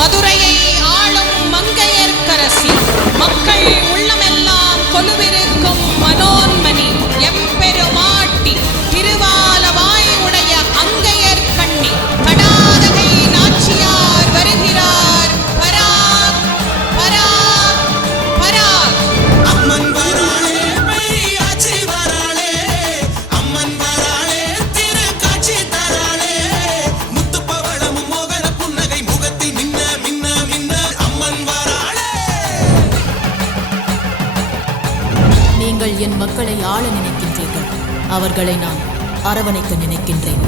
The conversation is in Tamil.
மதுரையை ஆளும் மங்கையர்க்கரசி, மக்கள் உள்ளமெல்லாம் கொலுவிருக்கும் மனோன்மணி, எம்பெருமாட்டி, திருவாலவாய் உடைய அங்கையர் கண்ணி, தடாதகை நாச்சியார் வருகிறார். பராக் பராக் பராக். அம்மன் வராளே, பெரியாச்சி வராளே, அம்மன் வராளே, திருக்காட்சி தராளே, முத்துப்பவளமும் மோகன புன்னகை முகத்தில் மின்ன மின்ன மின்ன அம்மன் வராளே. நீங்கள் என் மக்களை ஆள நினைக்கின்றீர்கள், அவர்களை நான் அரவணைக்க நினைக்கின்றேன்.